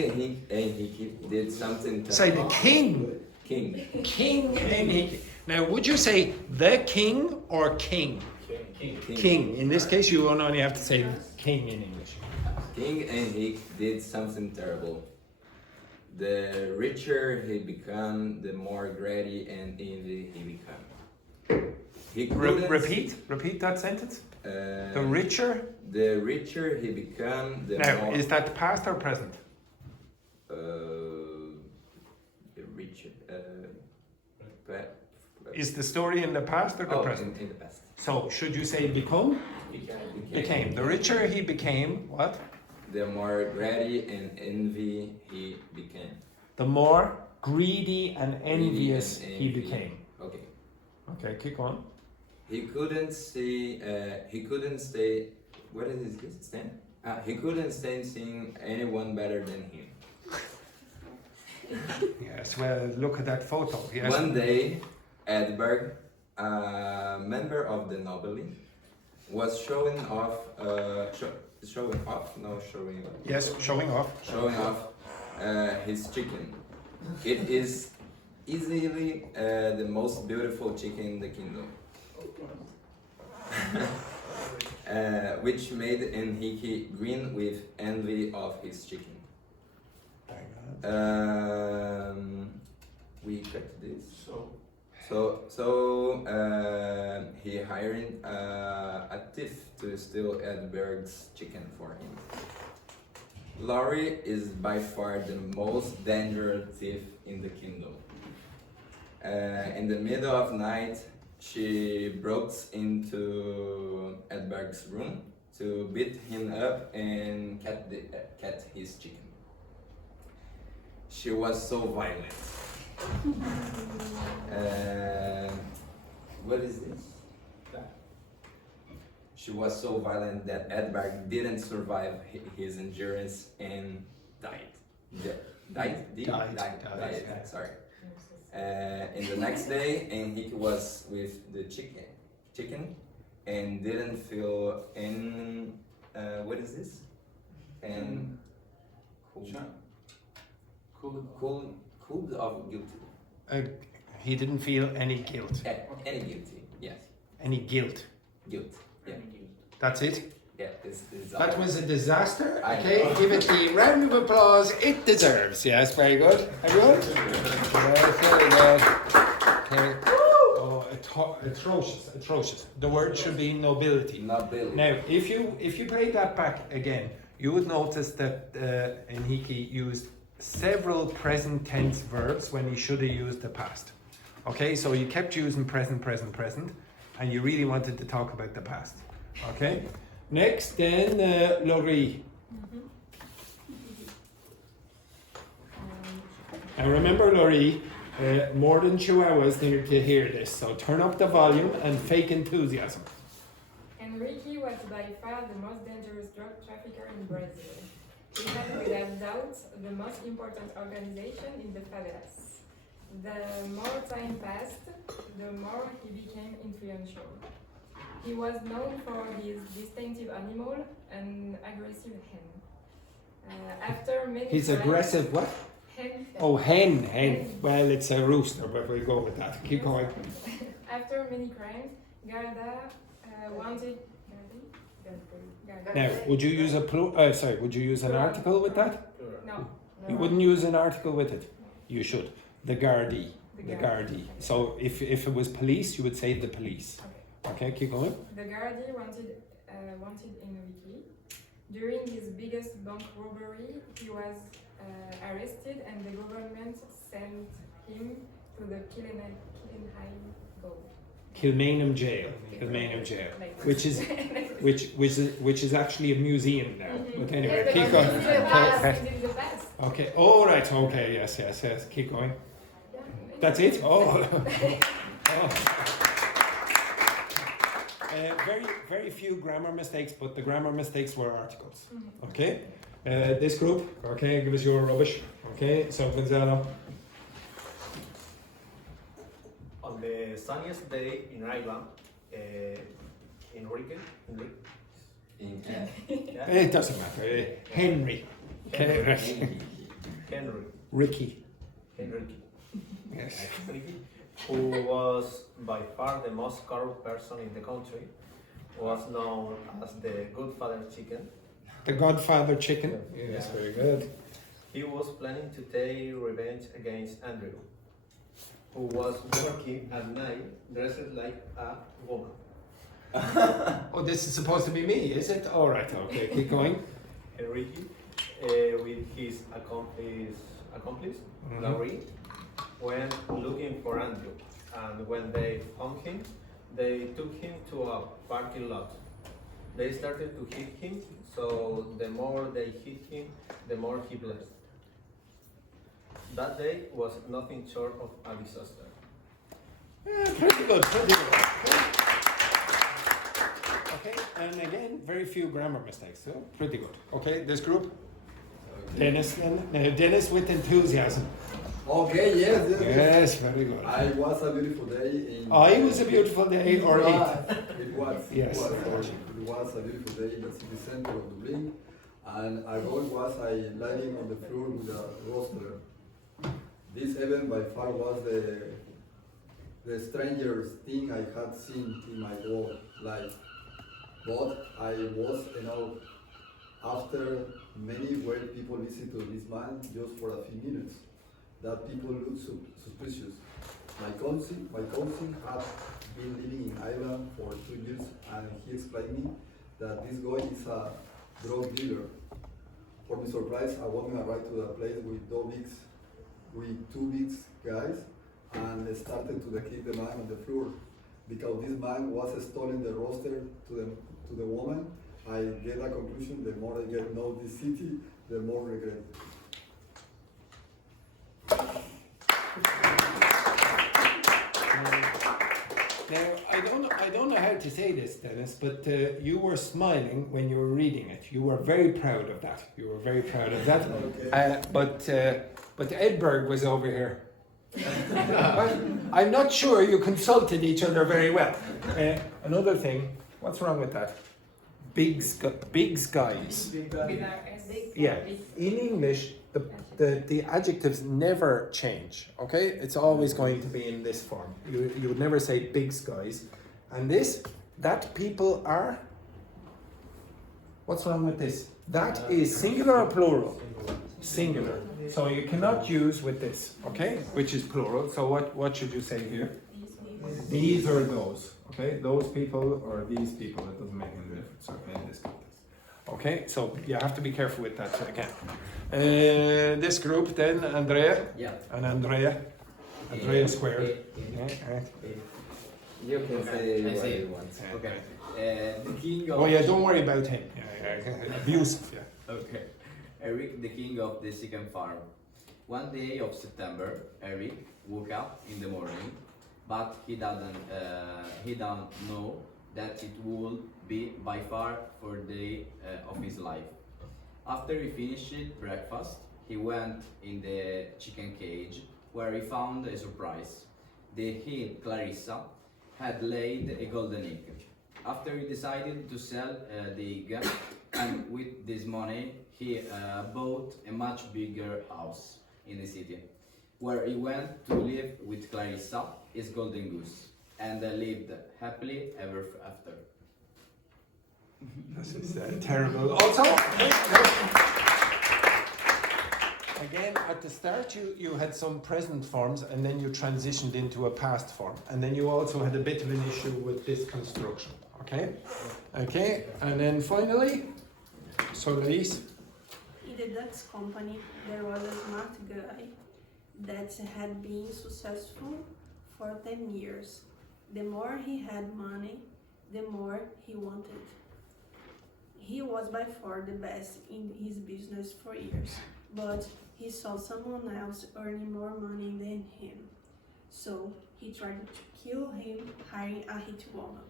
Enrique did something. Say the king. King. King Enrique. Now, would you say the king or king? King. In this case, you only have to say king in English. King Enrique did something terrible. The richer he became, the more greedy and envy he became. He couldn't. Repeat that sentence. The richer. The richer he became, the Now, more. is that past or present? The richer. Is the story in the past or the present? In the past. So, should you say become? Became. The richer he became, what? The more greedy and envy he became. The more greedy and envious he became. Okay. Okay, keep on. he couldn't see. He couldn't stay. What is this stand? He couldn't stand seeing anyone better than him. Yes, well, look at that photo. Yes. One day, Edberg, a member of the nobility, was showing off. Showing off? No, showing off. Yes, showing off. Showing off his chicken. It is easily the most beautiful chicken in the kingdom. Which made Enrique grin with envy of his chicken. We cut this. So he hired a thief to steal Edberg's chicken for him. Laurie is by far the most dangerous thief in the kingdom. In the middle of night, she broke into Edberg's room to beat him up and cut his chicken. She was so violent. What is this? She was so violent that Edberg didn't survive his injuries and died. Died. Sorry. And the next day, Enrique was with the chicken, and didn't feel any. What is this? And cool of guilty. He didn't feel any guilt. Any guilty? Yes. Any guilt. Guilt. Yeah. That's it. Yeah. This That was a disaster. I Okay, know. give it the round of applause it deserves. Yes, very good. Everyone? Yes, very good. Okay. Oh, atrocious. The word should be nobility. Nobility. Now, if you play that back again, you would notice that Enrique used several present tense verbs when he should have used the past. Okay, so you kept using present, and you really wanted to talk about the past. Okay? Next, then, Laurie. Now remember, Laurie, more than Chihuahuas need to hear this, so turn up the volume and fake enthusiasm. Enrique was by far the most dangerous drug trafficker in Brazil. He had without doubt the most important organization in the favelas. The more time passed, the more he became influential. He was known for his distinctive animal, an aggressive hen. After many He's crimes- aggressive, what? Hen. Oh, hen. Well, it's a rooster, but we'll go with that. Keep going. After many crimes, Garda wanted. Now, would you use would you use an article with that? No. You wouldn't use an article with it. You should. The Gardaí. The Gardaí. So if it was police, you would say the police. Okay, keep going. The Gardaí wanted Enrique. During his biggest bank robbery, he was arrested, and the government sent him to the Kilmainham jail. Which is actually a museum now. But anyway, keep going. Okay. Oh right. Okay. Yes. Keep going. That's it. Oh. Very few grammar mistakes, but the grammar mistakes were articles. Okay. This group. Okay. Give us your rubbish. Okay. So Gonzalo. On the sunniest day in Ireland, Enrique. Yeah. It doesn't matter. Henry. Okay. Ricky. Enrique. Yes. Who was by far the most corrupt person in the country, was known as the Godfather Chicken. The Godfather Chicken. Yes, very good. He was planning to take revenge against Andrew, who was working at night dressed like a woman. Oh, this is supposed to be me, is it? All right, okay, keep going. Enrique, with his accomplice, Laurie, went looking for Andrew, and when they found him, they took him to a parking lot. They started to hit him, so the more they hit him, the more he bled. That day was nothing short of a disaster. Yeah, pretty good. Okay, and again, very few grammar mistakes. So pretty good. Okay, this group. Dennis, Dennis with enthusiasm. Okay, yes, yes. Yes, very good. I was a beautiful day in. I was a beautiful day, or it. It was. Yes. It was a beautiful day in the city center of Dublin, and I was lying on the floor with a roster. This event by far was the strangest thing I had seen in my whole life. But I was, after many weird people listen to this man just for a few minutes, that people look suspicious. My cousin had been living in Ireland for 2 years, and he explained me that this guy is a drug dealer. For my surprise, a woman arrived to the place with two big guys, and started to kick the man on the floor. Because this man was stealing the roster to the woman, I get a conclusion: the more I get to know this city, the more regret. Now, I don't know how to say this, Dennis, but you were smiling when you were reading it. You were very proud of that. You were very proud of that. Okay. But Edberg was over here. I'm not sure you consulted each other very well. Another thing, what's wrong with that? Big skies. Yeah, in English, the adjectives never change, okay? It's always going to be in this form. You would never say big skies. And that people are, what's wrong with this? That is singular or plural? Singular. So you cannot use with this, okay? Which is plural. So what should you say here? These or those, okay? Those people or these people, it doesn't make any difference, okay, in this context. Okay, so you have to be careful with that again. This group then, Andrea? Yeah. And Andrea? Andrea squared. You can say I what say you want. Okay. The king of. Oh yeah, don't worry about him. Abusive, yeah. Okay. Eric, the king of the chicken farm. One day of September, Eric woke up in the morning, but he don't know that it would be by far for the day of his life. After he finished breakfast, he went in the chicken cage where he found a surprise. The hen Clarissa had laid a golden egg. After he decided to sell the egg, and with this money he bought a much bigger house in the city, where he went to live with Clarissa, his golden goose, and lived happily ever after. This is terrible. Also, again, at the start you had some present forms and then you transitioned into a past form. And then you also had a bit of an issue with this construction. Okay? Okay, and then finally, Solis. In the Dutch company, there was a smart guy that had been successful for 10 years. The more he had money, the more he wanted. He was by far the best in his business for years, but he saw someone else earning more money than him. So he tried to kill him, hiring a hit woman.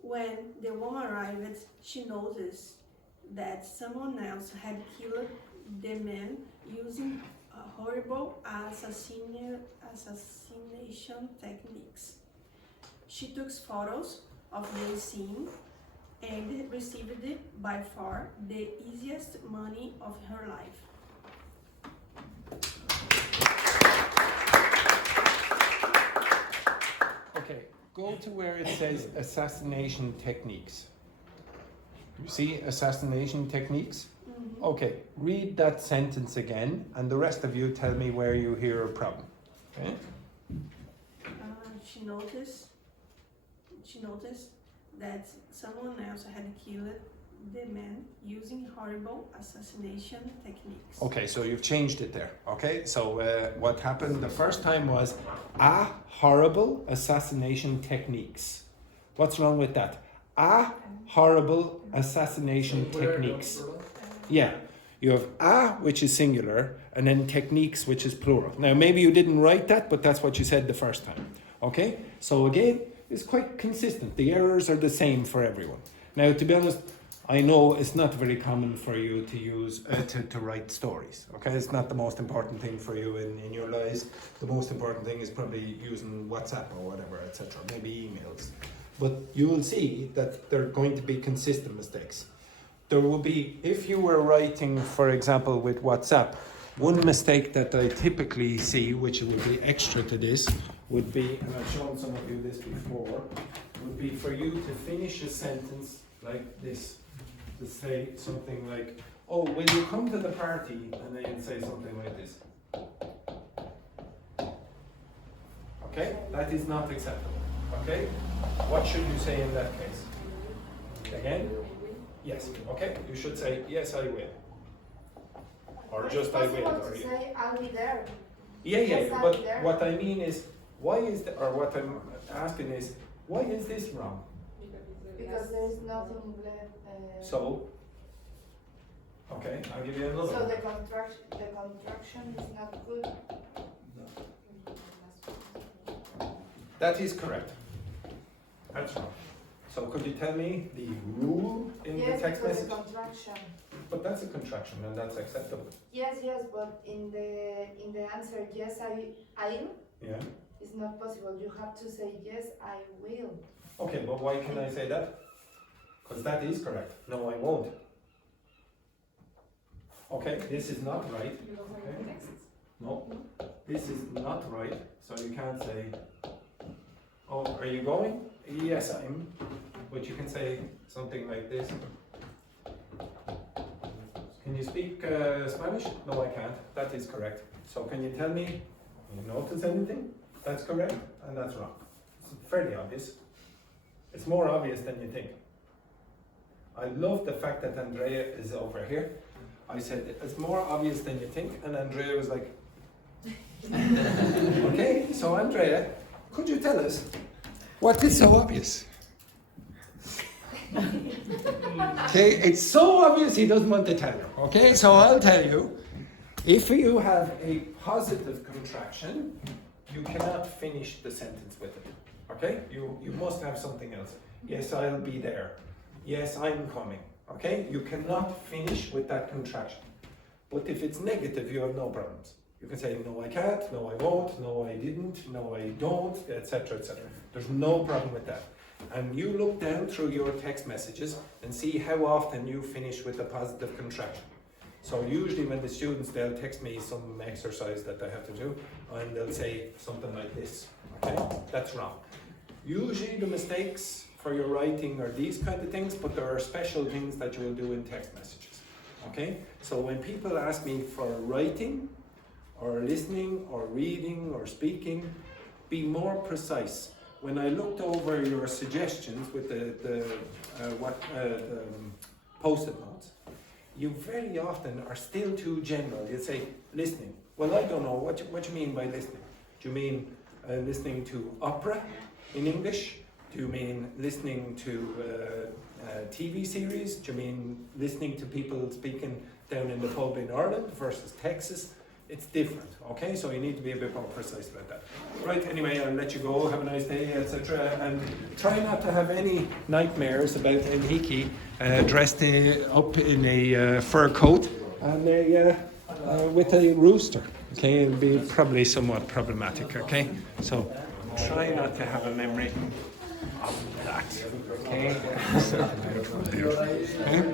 When the woman arrived, she noticed that someone else had killed the man using horrible assassination techniques. She took photos of the scene and received by far the easiest money of her life. Okay, go to where it says assassination techniques. You see assassination techniques? Mm-hmm. Okay, read that sentence again, and the rest of you tell me where you hear a problem. Okay? She noticed that someone else had killed the man using horrible assassination techniques. Okay, so you've changed it there. Okay, so what happened the first time was a horrible assassination techniques. What's wrong with that? A horrible assassination techniques. Yeah, you have a, which is singular, and then techniques, which is plural. Now, maybe you didn't write that, but that's what you said the first time. Okay, so again, is quite consistent. The errors are the same for everyone. Now, to be honest, I know it's not very common for you to use to write stories. Okay, it's not the most important thing for you in your lives. The most important thing is probably using WhatsApp or whatever, etc. Maybe emails. But you will see that there are going to be consistent mistakes. There will be, if you were writing, for example, with WhatsApp, one mistake that I typically see, which would be extra to this, would be, and I've shown some of you this before, would be for you to finish a sentence like this, to say something like, oh, will you come to the party? And then you'd say something like this. Okay, that is not acceptable. Okay, what should you say in that case? Again? Yes, okay, you should say, yes, I will. Or just I will. Or to say, I'll be there. Yeah, Yes, I'll be but there. what I mean is, why is the, or what I'm asking is, why is this wrong? Because there is nothing left. So, okay, I'll give you another So one. the contraction is not good. That is correct. That's wrong. So could you tell me the rule in Yes, the text because message? the contraction. But that's a contraction and that's acceptable. Yes, but in the answer, yes, I'll, Yeah. is not possible. You have to say, yes, I will. Okay, but why can I say that? Because that is correct. No, I won't. Okay, this is not right. Okay. No, this is not right. So you can't say, oh, are you going? Yes, I'm. But you can say something like this. Can you speak Spanish? No, I can't. That is correct. So can you tell me, you notice anything? That's correct and that's wrong. It's fairly obvious. It's more obvious than you think. I love the fact that Andrea is over here. I said, it's more obvious than you think, and Andrea was like, okay, so Andrea, could you tell us what is so obvious? Okay, it's so obvious he doesn't want to tell you. Okay, so I'll tell you. If you have a positive contraction, you cannot finish the sentence with it. Okay, you must have something else. Yes, I'll be there. Yes, I'm coming. Okay, you cannot finish with that contraction. But if it's negative, you have no problems. You can say, no, I can't, no, I won't, no, I didn't, no, I don't, etc., etc. There's no problem with that. And you look down through your text messages and see how often you finish with a positive contraction. So usually when the students, they'll text me some exercise that they have to do, and they'll say something like this. Okay, that's wrong. Usually the mistakes for your writing are these kind of things, but there are special things that you will do in text messages. Okay, so when people ask me for writing, or listening, or reading, or speaking, be more precise. When I looked over your suggestions with the post-it notes, you very often are still too general. You say listening. Well, I don't know what you mean by listening. Do you mean listening to opera in English? Do you mean listening to TV series? Do you mean listening to people speaking down in the pub in Ireland versus Texas? It's different, okay? So you need to be a bit more precise about that. Right, anyway, I'll let you go. Have a nice day, etc. And try not to have any nightmares about Enrique dressed up in a fur coat and with a rooster. Okay, it'll be probably somewhat problematic, okay? So try not to have a memory of that, okay? Beautiful, beautiful. Okay?